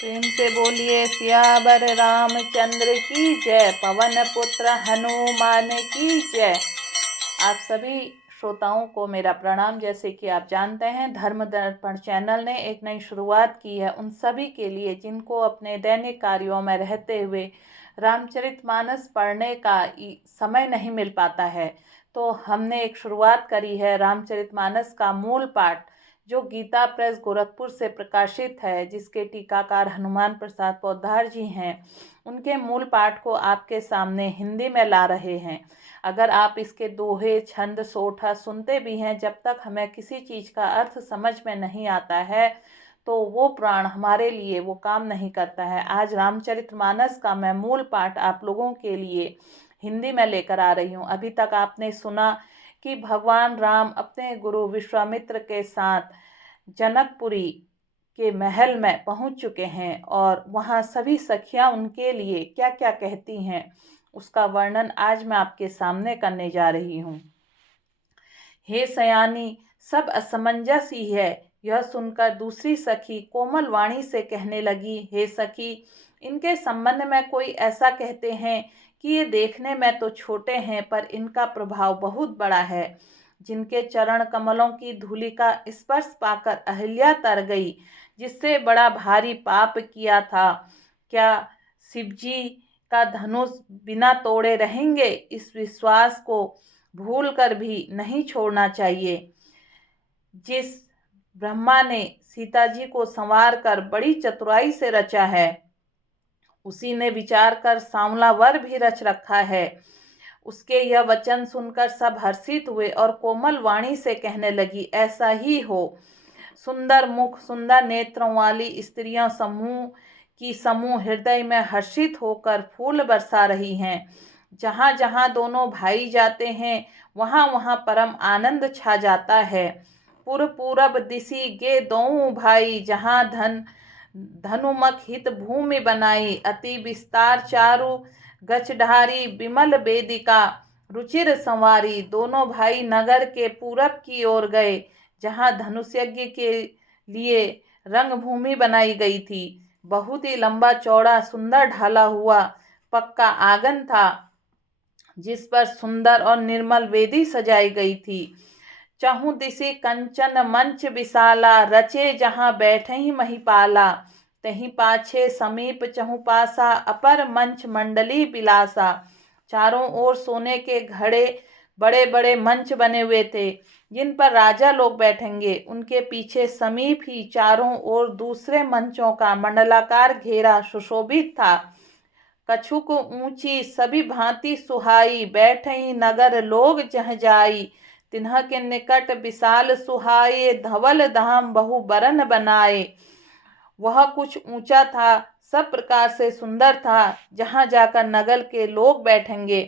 प्रेम से बोलिए सियावर रामचंद्र की जय, पवन पुत्र हनुमान की जय। आप सभी श्रोताओं को मेरा प्रणाम। जैसे कि आप जानते हैं, धर्म दर्पण चैनल ने एक नई शुरुआत की है उन सभी के लिए जिनको अपने दैनिक कार्यों में रहते हुए रामचरितमानस पढ़ने का समय नहीं मिल पाता है। तो हमने एक शुरुआत करी है रामचरितमानस का मूल पाठ, जो गीता प्रेस गोरखपुर से प्रकाशित है, जिसके टीकाकार हनुमान प्रसाद पोद्दार जी हैं। उनके मूल पाठ को आपके सामने हिंदी में ला रहे हैं। अगर आप इसके दोहे, छंद, सोठा सुनते भी हैं, जब तक हमें किसी चीज़ का अर्थ समझ में नहीं आता है तो वो प्राण हमारे लिए वो काम नहीं करता है। आज रामचरितमानस का मैं मूल पाठ आप लोगों के लिए हिंदी में लेकर आ रही हूँ। अभी तक आपने सुना कि भगवान राम अपने गुरु विश्वामित्र के साथ जनकपुरी के महल में पहुंच चुके हैं और वहां सभी सखियां उनके लिए क्या क्या कहती हैं, उसका वर्णन आज मैं आपके सामने करने जा रही हूँ। हे सयानी, सब असमंजस ही है। यह सुनकर दूसरी सखी कोमल वाणी से कहने लगी, हे सखी, इनके संबंध में कोई ऐसा कहते हैं कि ये देखने में तो छोटे हैं पर इनका प्रभाव बहुत बड़ा है। जिनके चरण कमलों की धूलि का स्पर्श पाकर अहिल्या तर गई, जिससे बड़ा भारी पाप किया था, क्या शिवजी का धनुष बिना तोड़े रहेंगे? इस विश्वास को भूल कर भी नहीं छोड़ना चाहिए। जिस ब्रह्मा ने सीता जी को संवार कर बड़ी चतुराई से रचा है, उसी ने विचार कर सांवला वर भी रच रखा है। उसके यह वचन सुनकर सब हर्षित हुए और कोमल वाणी से कहने लगी, ऐसा ही हो। सुंदर मुख, सुंदर नेत्रों वाली स्त्रियां समूह हृदय में हर्षित होकर फूल बरसा रही हैं। जहाँ जहाँ दोनों भाई जाते हैं वहाँ वहाँ परम आनंद छा जाता है। पूरब दिशि गे दोऊ भाई, जहाँ धनुमक हित भूमि बनाई। अति विस्तार चारु गचढारी, विमल वेदिका रुचिर संवारी। दोनों भाई नगर के पूरब की ओर गए, जहाँ धनुष यज्ञ के लिए रंगभूमि बनाई गई थी। बहुत ही लंबा चौड़ा सुंदर ढाला हुआ पक्का आंगन था, जिस पर सुंदर और निर्मल वेदी सजाई गई थी। चहु दिशि कंचन मंच विशाला, रचे जहाँ बैठे ही महिपाला। तहीं पाछे समीप चहु पासा, अपर मंच मंडली बिलासा। चारों ओर सोने के घड़े बड़े बड़े मंच बने हुए थे, जिन पर राजा लोग बैठेंगे। उनके पीछे समीप ही चारों ओर दूसरे मंचों का मंडलाकार घेरा सुशोभित था। कछुक ऊंची सभी भांति सुहाई, बैठे ही नगर लोग जह जाई। तिन्ह के निकट विशाल सुहाए, धवल धाम बहु बरन बनाए। वह कुछ ऊंचा था, सब प्रकार से सुंदर था। जहाँ जाकर नगर के लोग बैठेंगे,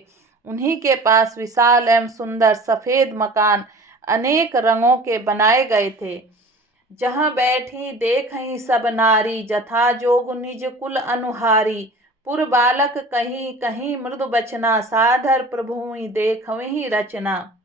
उन्हीं के पास विशाल एवं सुंदर सफेद मकान अनेक रंगों के बनाए गए थे। जहाँ बैठी देखहीं सब नारी, जथा जोग निज कुल अनुहारी। पुर बालक कहीं कहीं मृदु बचना, साधर प्रभुई देखवहीं रचना।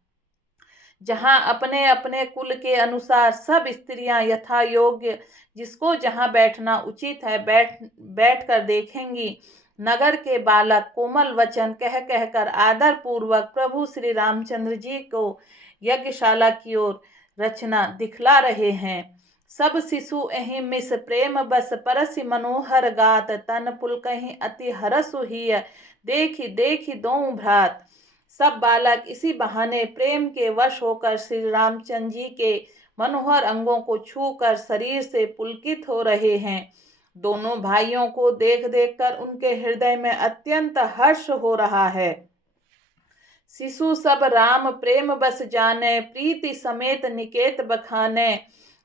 जहाँ अपने अपने कुल के अनुसार सब स्त्रियां यथा योग्य, जिसको जहाँ बैठना उचित है, बैठ कर देखेंगी। नगर के बालक कोमल वचन कह कहकर आदर पूर्वक प्रभु श्री रामचंद्र जी को यज्ञशाला की ओर रचना दिखला रहे हैं। सब शिशु एहि मिस प्रेम बस, परसि मनोहर गात। तन पुलकहि अति हरसु हिय, देखि देखि दोऊ भ्रात। सब बालक इसी बहाने प्रेम के वश होकर श्री रामचंद्र जी के मनोहर अंगों को छूकर शरीर से पुलकित हो रहे हैं। दोनों भाइयों को देख देख कर उनके हृदय में अत्यंत हर्ष हो रहा है। शिशु सब राम प्रेम बस जाने, प्रीति समेत निकेत बखाने।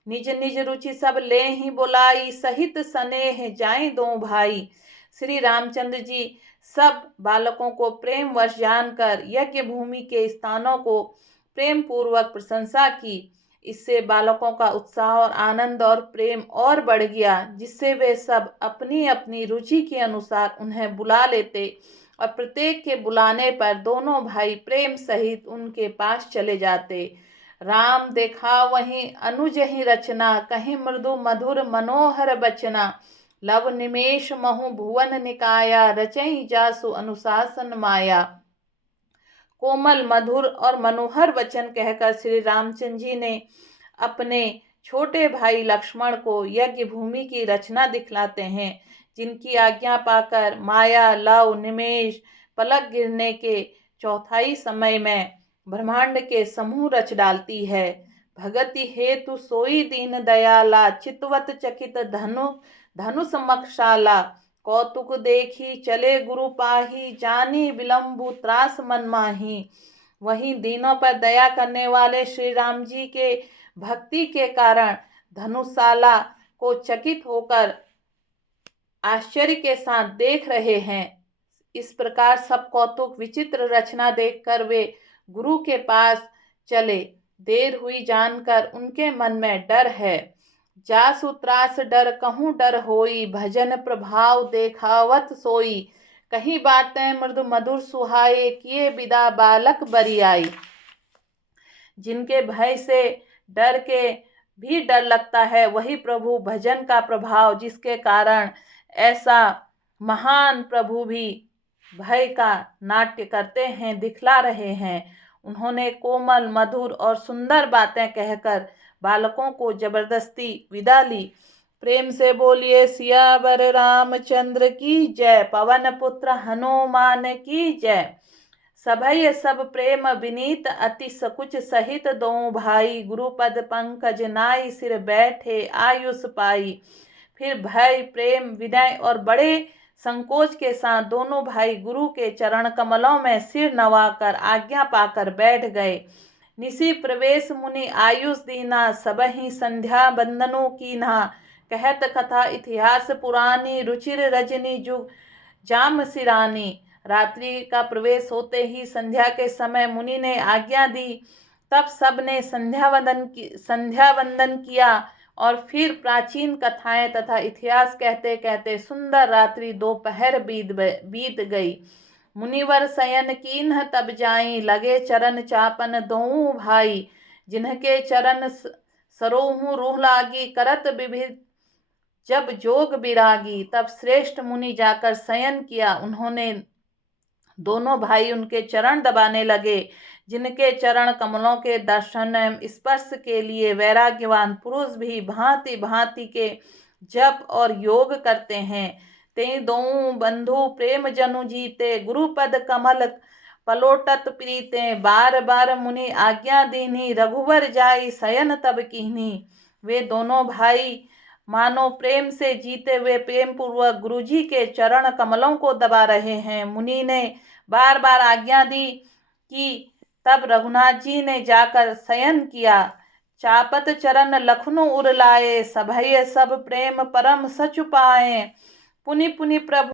निज निज रुचि सब ले ही बुलाई, सहित स्नेह जाए दो भाई। श्री रामचंद्र जी सब बालकों को प्रेम वश जानकर यज्ञ भूमि के स्थानों को प्रेम पूर्वक प्रशंसा की। इससे बालकों का उत्साह और आनंद और प्रेम और बढ़ गया, जिससे वे सब अपनी अपनी रुचि के अनुसार उन्हें बुला लेते और प्रत्येक के बुलाने पर दोनों भाई प्रेम सहित उनके पास चले जाते। राम देखा वहीं अनुज ही रचना, कहीं मृदु मधुर मनोहर बचना। लव निमेष महु भुवन निकाया, रचई जासु अनुशासन माया। कोमल मधुर और मनोहर वचन कहकर श्री रामचंद्र जी ने अपने छोटे भाई लक्ष्मण को यज्ञ भूमि की रचना दिखलाते हैं, जिनकी आज्ञा पाकर माया लव निमेष पलक गिरने के चौथाई समय में ब्रह्मांड के समूह रच डालती है। भगति हेतु सोई दीन दयाला, चितवत चकित धनुष मखशाला। कौतुक देखी चले गुरु पाही, जानी विलंबु त्रास मन माही। वहीं दीनों पर दया करने वाले श्री राम जी के भक्ति के कारण धनुषशाला को चकित होकर आश्चर्य के साथ देख रहे हैं। इस प्रकार सब कौतुक विचित्र रचना देखकर वे गुरु के पास चले। देर हुई जानकर उनके मन में डर है। जासु त्रास डर कहूँ डर होई, भजन प्रभाव देखावत सोई। कहीं बातें मृदु मधुर सुहाए, किए विदा बालक बरियाई। जिनके भय से डर के भी डर लगता है, वही प्रभु भजन का प्रभाव, जिसके कारण ऐसा महान प्रभु भी भय का नाट्य करते हैं, दिखला रहे हैं। उन्होंने कोमल मधुर और सुंदर बातें कहकर बालकों को जबरदस्ती विदा ली। प्रेम से बोलिए सियावर रामचंद्र की जय, पवन पुत्र हनुमान की जय। सभय सब प्रेम विनीत, अति सकुच सहित दों भाई। गुरुपद पंकज नाई, सिर बैठे आयुष पाई। फिर भय प्रेम विनय और बड़े संकोच के साथ दोनों भाई गुरु के चरण कमलों में सिर नवाकर आज्ञा पाकर बैठ गए। निशि प्रवेश मुनि आयुष दीना, सबहि संध्या बंदनों कीन्हा। कहत कथा इतिहास पुरानी, रुचिर रजनी जुग जाम सिरानी। रात्रि का प्रवेश होते ही संध्या के समय मुनि ने आज्ञा दी। तब सबने संध्या वंदन किया और फिर प्राचीन कथाएं तथा इतिहास कहते कहते सुंदर रात्रि दोपहर बीत गई। मुनिवर शयन कीन्ह तब जाई, लगे चरण चापन दोऊ भाई। जिनके चरण सरोहु रूह लागी, करत विविध जब जोग विरागी। तब श्रेष्ठ मुनि जाकर शयन किया। उन्होंने दोनों भाई उनके चरण दबाने लगे। जिनके चरण कमलों के दर्शन एवं स्पर्श के लिए वैराग्यवान पुरुष भी भांति भांति के जप और योग करते हैं। ते दोऊ बंधु प्रेम जनु जीते, गुरुपद कमल पलोटत प्रीते। बार बार मुनि आज्ञा दीनी, रघुवर जाई शयन तब कीन्ही। वे दोनों भाई मानो प्रेम से जीते हुए प्रेम पूर्वक गुरुजी के चरण कमलों को दबा रहे हैं। मुनि ने बार बार आज्ञा दी कि तब रघुनाथ जी ने जाकर शयन किया। चापत चरण लखनऊ उर लाए, सभय सब प्रेम परम सच पाए। पुनि पुनि प्रभु